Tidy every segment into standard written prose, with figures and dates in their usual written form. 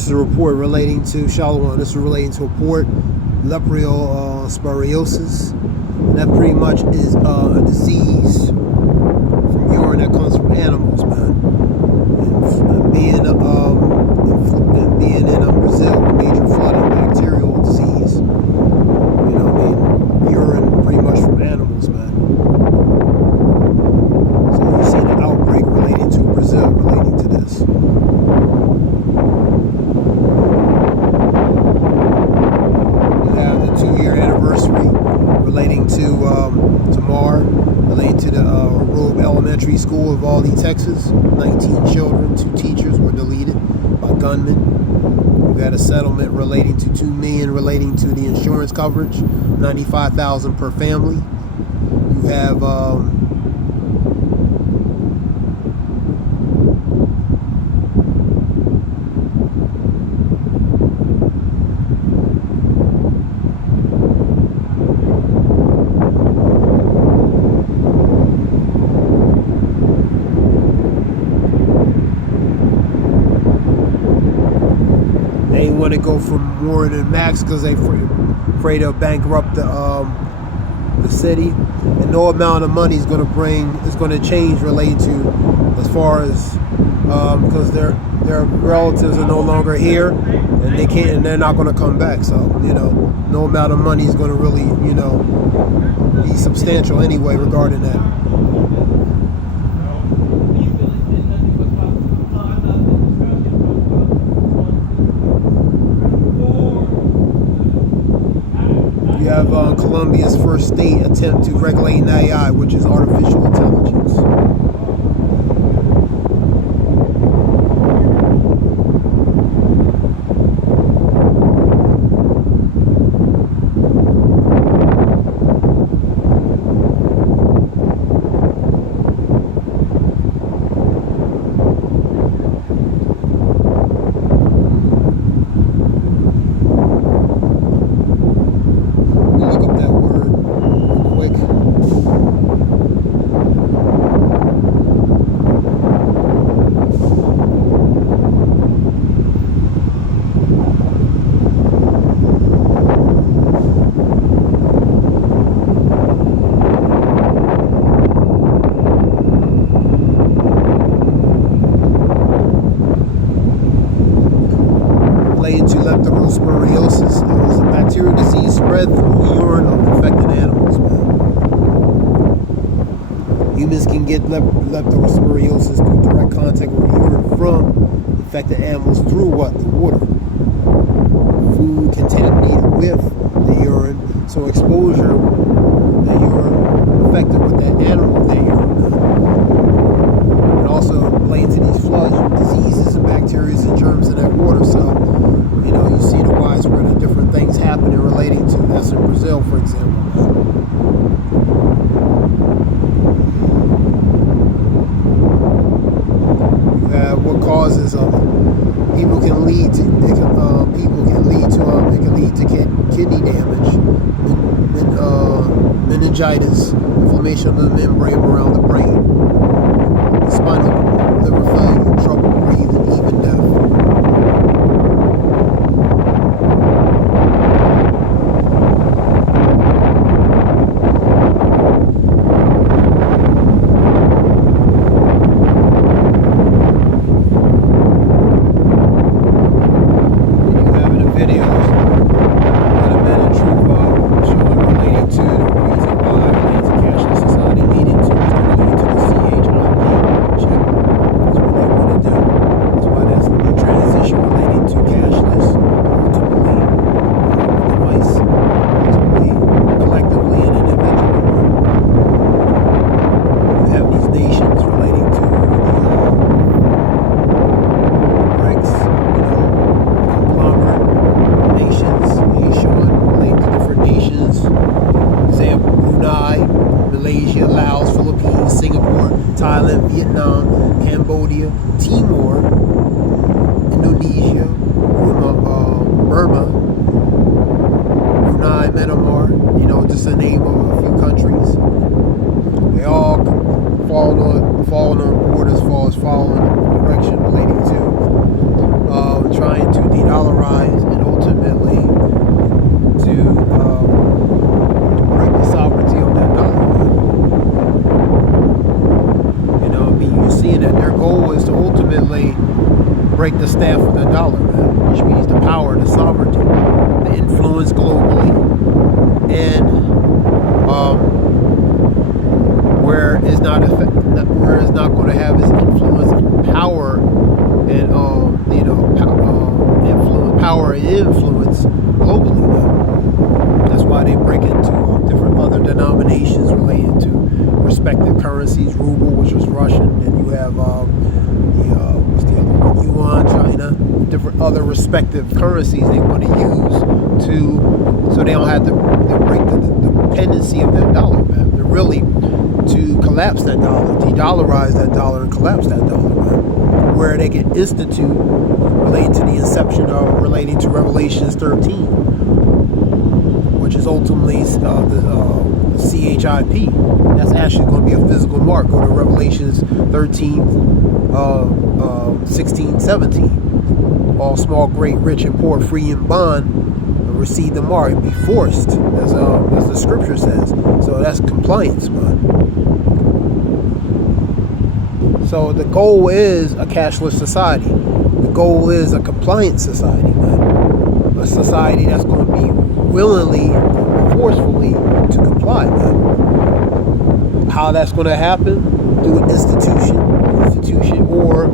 This is a report relating to Shalom. This is relating to a port leprosporosis. That pretty much is a disease from urine that comes from animals, man. And being in Brazil, major flooding, bacterial disease. You know what I mean? Urine pretty much from animals, man. So you see the outbreak relating to Brazil, relating to this. You have the 2-year anniversary relating to Tamar, relating to the Robe Elementary School of Uvalde, Texas. 19 children, 2 teachers were deleted by gunmen. You got a settlement relating to $2 million relating to the insurance coverage, $95,000 per family. You have they want to go for more than max because they afraid they'll bankrupt the city, and no amount of money is going to change related to as far as because their relatives are no longer here and they're not going to come back. So no amount of money is going to really be substantial anyway regarding that. You have Colombia's first state attempt to regulate AI, which is artificial intelligence. Related to leptosporosis, it was a bacterial disease spread through urine of infected animals, man. Humans can get leptosporosis through direct contact with urine from infected animals through what? The water. Food contaminated with the urine, so exposure, the urine infected with that animal, their urine, man. And also related to these floods, diseases and bacteria and germs in that water, so you see the widespread of different things happening relating to that's in Brazil, for example. You have what causes people can lead to kidney damage, meningitis, inflammation of the membrane around the brain, spinal cord, liver failure, trouble breathing, even death. Thailand, Vietnam, Cambodia, Timor, Indonesia, Burma, Brunei, Myanmar, just to name of a few countries. They all fall on borders as far as following direction relating to trying to de-dollarize and ultimately to break the sovereignty of that dollar. You know, I mean, you're seeing that their goal is to ultimately break the staff of the dollar, man, which means the power, the sovereignty, the influence globally, and where it's not going to have its influence and power and power and influence globally. Man. That's why they break into different other denominations related to respective currencies. Ruble, which was Russian, and you have what's the other one? Yuan, China, different other respective currencies they want to use so they don't have to break the dependency of that dollar, man. They're really to collapse that dollar, de-dollarize that dollar, and collapse that dollar, man. Where they can institute relating to the inception of relating to Revelations 13, which is ultimately the CHIP. That's actually going to be a physical mark. Go to Revelations 13, 16, 17. All small, great, rich, and poor, free and bond, receive the mark and be forced, as the scripture says. So that's compliance, man. So the goal is a cashless society. The goal is a compliant society, man. A society that's going to be willingly, forcefully to comply, man. How that's going to happen? Through an institution, or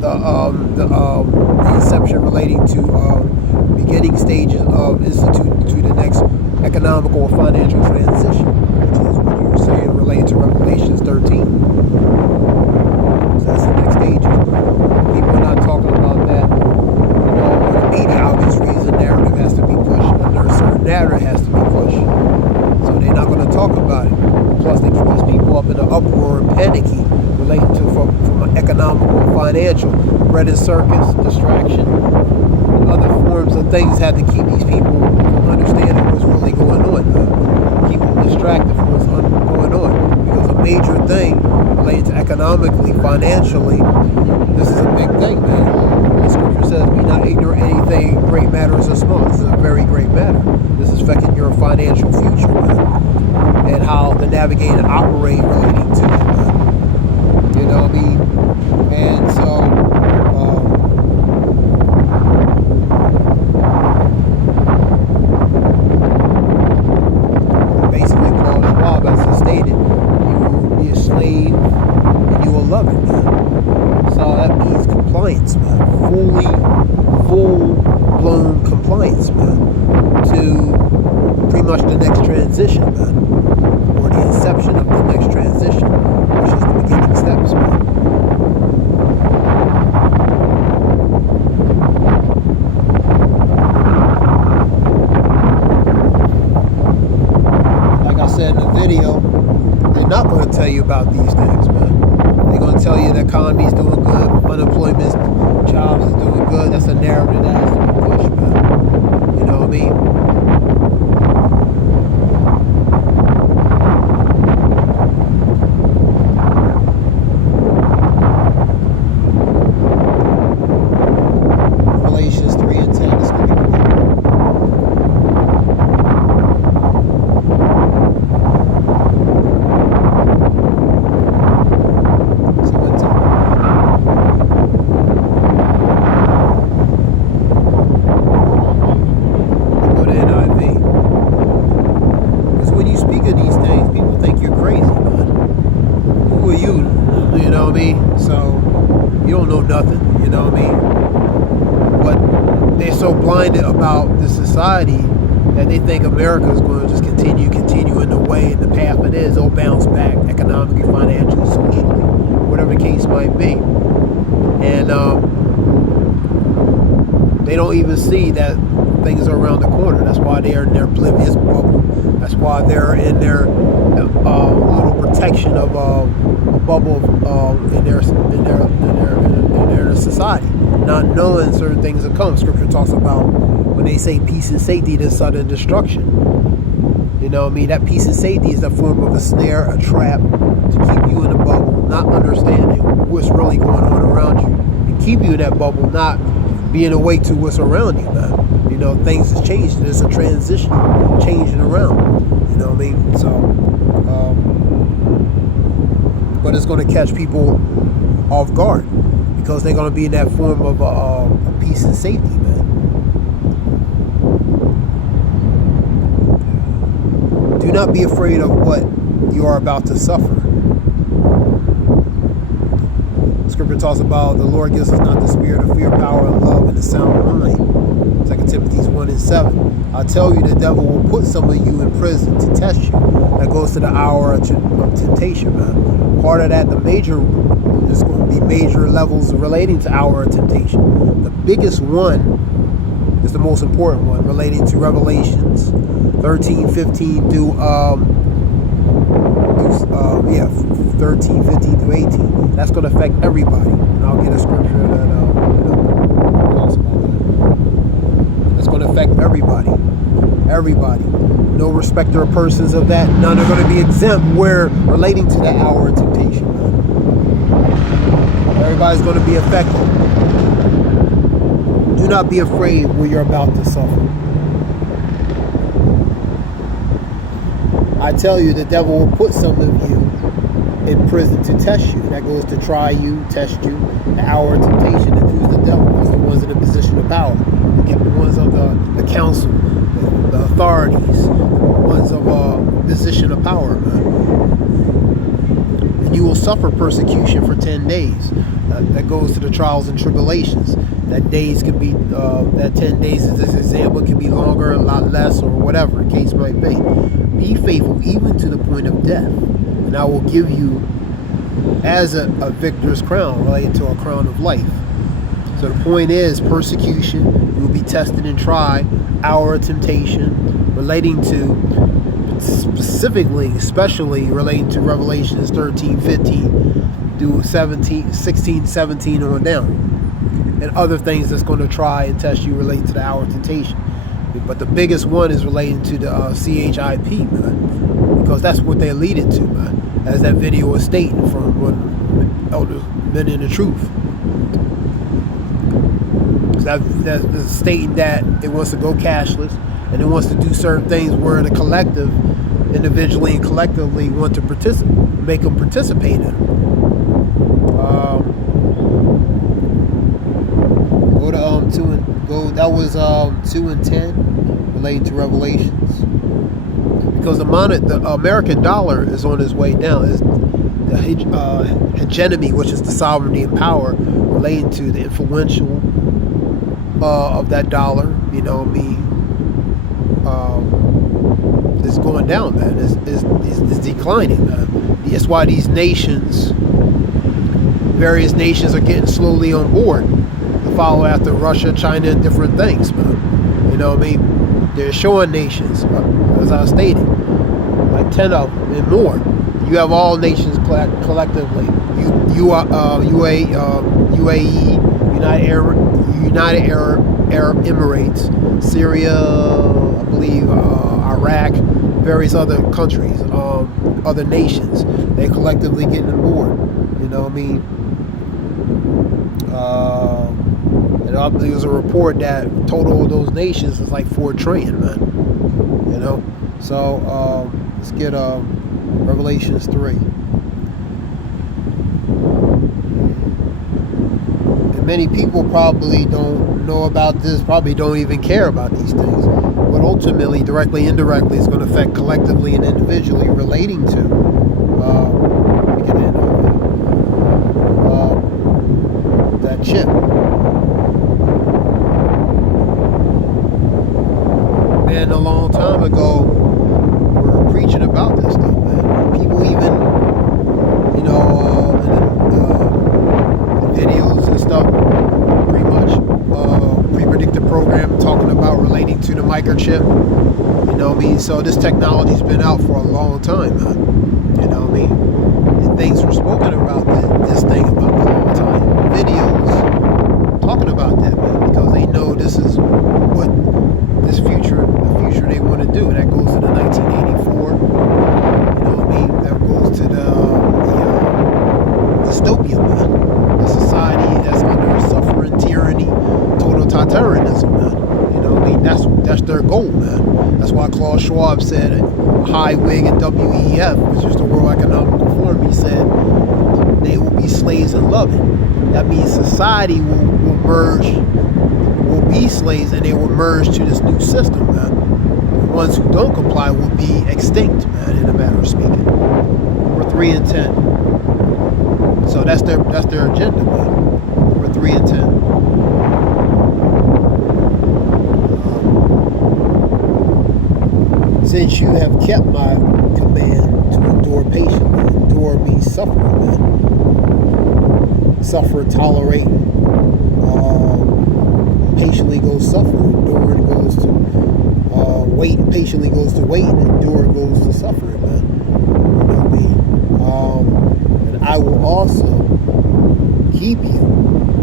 the inception relating to beginning stages of institute to the next economical or financial transition, which is what you were saying related to Revelations 13. So that's the next stage. People are not talking about that. You know, in the media, obvious reason, narrative has to be pushed. Under a certain narrative has to be pushed. So they're not going to talk about it. Plus, they get these people up in an uproar and panicky related to from an economical and financial. Reddit circus, distraction, and other forms of things had to keep these people from understanding what's really going on. Keep them distracted from what's going on. Because a major thing related to economically, financially, this is a big thing, man. The scripture says, be not ignorant anything great matters or small. This is a very great matter. This is affecting your financial future, man. And how to navigate and operate relating to that, man. You know what I mean? And so, basically, Claude Schwab, as I stated, you will be a slave and you will love it, man. So that means compliance, man. Full-blown compliance, man. To pretty much the next transition, man. Or the inception of the next transition, which is the beginning steps, man. Like I said in the video, they're not going to tell you about these things, man. They're going to tell you the economy is doing good, unemployment, jobs is doing good. That's a narrative that has to be pushed, man. You know what I mean? Revelations 3 and 10 is going to be cool. Nothing, you know what I mean? But they're so blinded about the society that they think America is going to just continue in the way and the path it is. It'll bounce back economically, financially, socially, whatever the case might be. And they don't even see that things are around the corner. That's why they're in their oblivious bubble. That's why they're in their little protection of a bubble in their society, not knowing certain things that come. Scripture talks about when they say peace and safety, there's sudden destruction. You know what I mean? That peace and safety is a form of a snare, a trap to keep you in a bubble, not understanding what's really going on around you, and keep you in that bubble, not being awake to what's around you, man. You know, things is changing. There's a transition, changing around. You know what I mean? So, but it's going to catch people off guard because they're going to be in that form of peace and safety, man. Do not be afraid of what you are about to suffer. Scripture talks about the Lord gives us not the spirit of fear, power, and love, and the sound mind. 2 Timothy 1:7. I tell you, the devil will put some of you in prison to test you. That goes to the hour of temptation, man. Part of that, there's going to be major levels relating to hour of temptation. The biggest one is the most important one, relating to Revelations 13, 15 through 13, 15 through 18. That's going to affect everybody. And I'll get a scripture that talks about that. That's going to affect everybody. Everybody. No respecter of persons of that. None are going to be exempt where relating to that hour of temptation. Everybody's going to be affected. Do not be afraid what you're about to suffer. I tell you, the devil will put some of you in prison to test you. That goes to try you, test you. The hour of temptation, that who's the devil? It's the ones in a position of power. You get the ones of the council, the authorities, the ones of a position of power, man. And you will suffer persecution for 10 days. That goes to the trials and tribulations. That days can be, that 10 days is this example, can be longer, a lot less, or whatever the case might be. Be faithful even to the point of death, and I will give you as a victor's crown, related to a crown of life. So the point is, persecution, you will be tested and tried, hour of temptation, relating to, specifically, especially relating to Revelations 13, 15 through 16, 17 on down, and other things that's going to try and test you relating to the hour of temptation. But the biggest one is relating to the CHIP, man, because that's what they're leading to, man, as that video was stating from one Elder Men in the Truth. That's stating that it wants to go cashless, and it wants to do certain things where the collective, individually and collectively, want to make them participate in. Go to 2 and 10 related to Revelations, because the American dollar is on its way down. Is the hegemony, which is the sovereignty and power, relating to the influential of that dollar. You know what I mean? It's going down, man. It's declining, man. That's why these nations, various nations, are getting slowly on board to follow after Russia, China, and different things, man. You know what I mean? They're showing nations, as I stated, like 10 of them and more. You have all nations collectively. UAE, United Arab Emirates, Syria, I believe, Iraq, various other countries, other nations. They collectively getting on board. You know what I mean? And I believe there's a report that total of those nations is like 4 trillion, man. You know? So let's get Revelations 3. And many people probably don't know about this, probably don't even care about these things. But ultimately, directly, indirectly, it's going to affect collectively and individually relating to that chip. Man, a long time ago, we were preaching about this stuff, man. People even, you know, in videos and stuff, pretty much pre-predicted program talking about relating to the microchip. You know what I mean? So this technology's been out for a long time, man. You know what I mean? And things were spoken about this thing about a long time. Videos talking about that, man, because they know this is what the future they want to do. And that goes to the 1984. You know what I mean? That goes to the dystopia, man. The society that's under suffering, tyranny, total that's their goal, man. That's why Klaus Schwab said Heiwig and WEF, which is the World Economic Forum, he said they will be slaves and love it. That means society will merge, will be slaves, and they will merge to this new system, man. The ones who don't comply will be extinct, man, in a matter of speaking. Number 3 and 10. So that's their agenda, man. Number 3 and 10. Since you have kept my command to endure patiently, endure means suffering, man. Suffer, tolerate, patiently goes suffer, endure goes to wait, patiently goes to wait, and endure goes to suffering, man. You know what I mean? And I will also keep you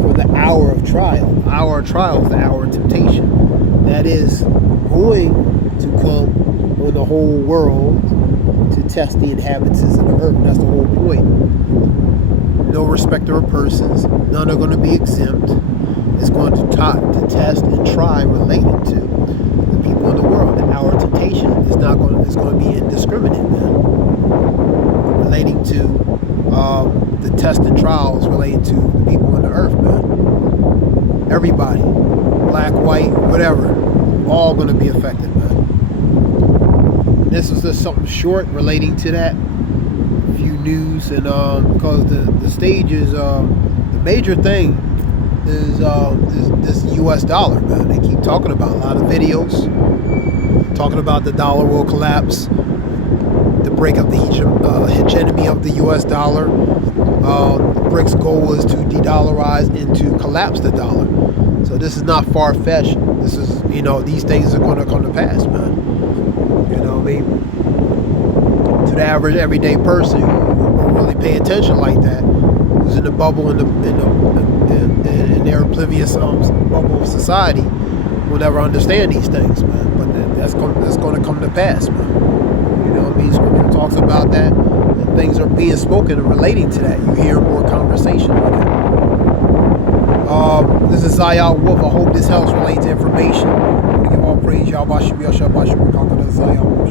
for the hour of trial. The hour of trial is the hour of temptation. That is going to come on the whole world to test the inhabitants of the earth. That's the whole point. No respecter of persons. None are going to be exempt. It's going to test and try related to the people in the world. And our temptation is going to be indiscriminate, man. Relating to the test and trials related to the people on the earth, man. Everybody, black, white, whatever, all going to be affected, man. This was just something short relating to that. A few news, and because the stage is the major thing is this U.S. dollar, man. They keep talking about a lot of videos talking about the dollar will collapse, the break of the hegemony of the U.S. dollar. BRICS goal is to de-dollarize and to collapse the dollar. So this is not far-fetched. This is, these things are going to come to pass, man. You know what I mean? To the average everyday person who don't really pay attention like that, who's in the bubble in their oblivious bubble of society, will never understand these things, man. But that's going to come to pass, man. You know what I mean? Scripture talks about that, and things are being spoken and relating to that. You hear more conversation on it. This is Zayah Wolf. I hope this helps relate to information. I give all praise, Yahweh Shem Yahshua Bashim, conquer the Zayah Wolf.